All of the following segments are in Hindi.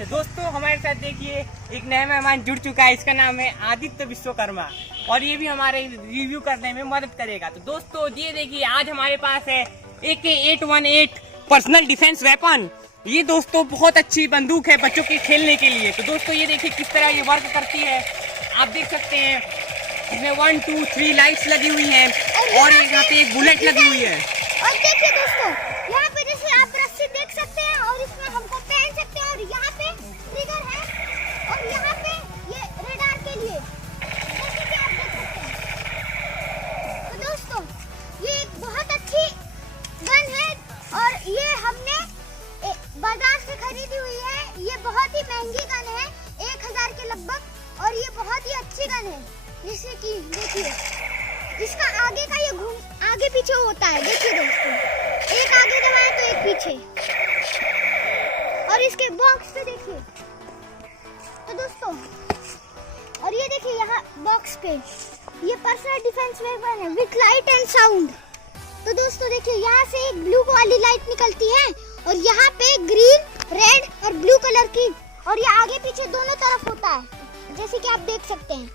है। दोस्तों हमारे साथ देखिए एक नया मेहमान जुड़ चुका है, इसका नाम है आदित्य विश्वकर्मा और ये भी हमारे रिव्यू करने में मदद करेगा। तो दोस्तों ये देखिए आज हमारे पास है AK-818 पर्सनल डिफेंस वेपन। ये दोस्तों बहुत अच्छी बंदूक है बच्चों के खेलने के लिए। तो दोस्तों ये देखिए किस तरह ये वर्क करती है, आप देख सकते हैं। इसमें 1, 2, 3 लाइट्स लगी हुई हैं और यहाँ पे एक बुलेट लगी हुई है। और देखिए दोस्तों यहाँ पे जैसे आप रस्सी देख सकते हैं और इसमें हमको पहन सकते हैं और यहाँ पे ट्रिगर है और यहाँ पे ये रडार के लिए जैसे कि आप देख सकते हैं। तो दोस्तों ये एक बहुत अच्छी गन है और ये हमने बाजार से खरीदी हुई है। ये बहुत ही महंगी गन है, 1000 के लगभग, और ये बहुत ही अच्छी गन है। जैसे कि देखिए इसका आगे का ये आगे पीछे होता है। देखिए दोस्तों एक आगे दबाए तो एक पीछे, और इसके बॉक्स पे देखिए। तो दोस्तों और ये देखिए यहाँ बॉक्स पे ये पर्सनल डिफेंस वेपन है विद लाइट एंड साउंड। तो दोस्तों देखिए यहाँ से एक ब्लू वाली लाइट निकलती है और यहाँ पे ग्रीन, रेड और ब्लू कलर की, और ये आगे पीछे दोनों तरफ होता है जैसे कि आप देख सकते हैं।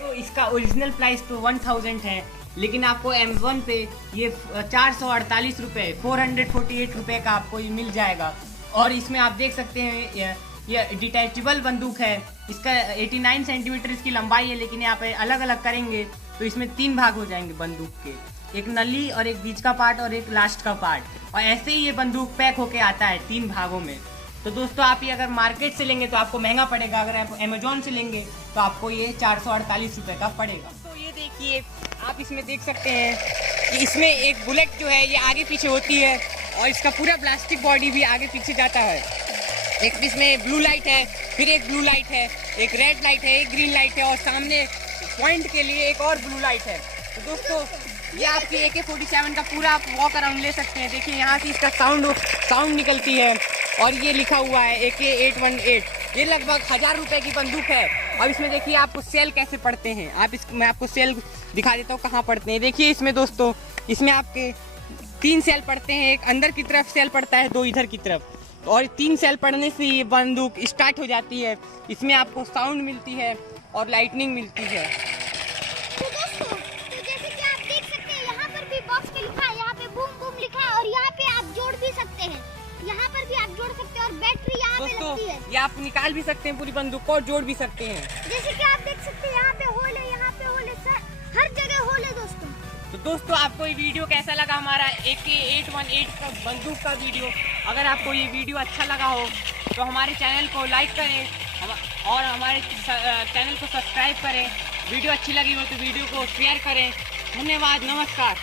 तो इसका ओरिजिनल प्राइस तो 1000 है, लेकिन आपको Amazon पे ये 448 रुपये 448 रुपये का आपको ये मिल जाएगा। और इसमें आप देख सकते हैं ये डिटैचेबल बंदूक है। इसका 89 सेंटीमीटर इसकी लंबाई है, लेकिन यहाँ पे अलग अलग करेंगे तो इसमें 3 भाग हो जाएंगे बंदूक के, एक नली और एक बीच का पार्ट और एक लास्ट का पार्ट। और ऐसे ही ये बंदूक पैक होके आता है 3 भागों में। तो दोस्तों आप ये अगर मार्केट से लेंगे तो आपको महंगा पड़ेगा, अगर आप Amazon से लेंगे तो आपको ये 448 रुपये का पड़ेगा। तो ये देखिए आप इसमें देख सकते हैं कि इसमें एक बुलेट जो है ये आगे पीछे होती है और इसका पूरा प्लास्टिक बॉडी भी आगे पीछे जाता है। एक इसमें ब्लू लाइट है, फिर एक ब्लू लाइट है, एक रेड लाइट है, एक ग्रीन लाइट है और सामने पॉइंट के लिए एक और ब्लू लाइट है। तो दोस्तों ये आपकी AK-47 का पूरा आप वॉक अराउंड ले सकते हैं। देखिए यहाँ से इसका साउंड निकलती है और ये लिखा हुआ है AK-818। ये लगभग 1000 रुपये की बंदूक है। अब इसमें देखिए आपको सेल कैसे पड़ते हैं, मैं आपको सेल दिखा देता हूँ कहाँ पड़ते हैं। देखिए इसमें दोस्तों इसमें आपके 3 सेल पड़ते हैं, एक अंदर की तरफ सेल पड़ता है, 2 इधर की तरफ, और 3 सेल पड़ने से ये बंदूक स्टार्ट हो जाती है। इसमें आपको साउंड मिलती है और लाइटनिंग मिलती है। तो दोस्तों तो जैसे कि आप देख सकते हैं यहाँ पर भी बॉक्स पे लिखा है, यहाँ पे बूम बूम लिखा है और यहाँ पे आप जोड़ भी सकते हैं, यहाँ पर भी आप जोड़ सकते हैं और बैटरी यहाँ पे लगती है। ये आप निकाल भी सकते हैं पूरी बंदूक को और जोड़ भी सकते हैं। जैसे कि आप देख सकते हैं यहाँ पे होल है, यहाँ पे होल है, हर जगह होल है दोस्तों। तो दोस्तों आपको ये वीडियो कैसा लगा, हमारा AK-818 का बंदूक का वीडियो? अगर आपको ये वीडियो अच्छा लगा हो तो हमारे चैनल को लाइक करें और हमारे चैनल को सब्सक्राइब करें। वीडियो अच्छी लगी हो तो वीडियो को शेयर करें। धन्यवाद, नमस्कार।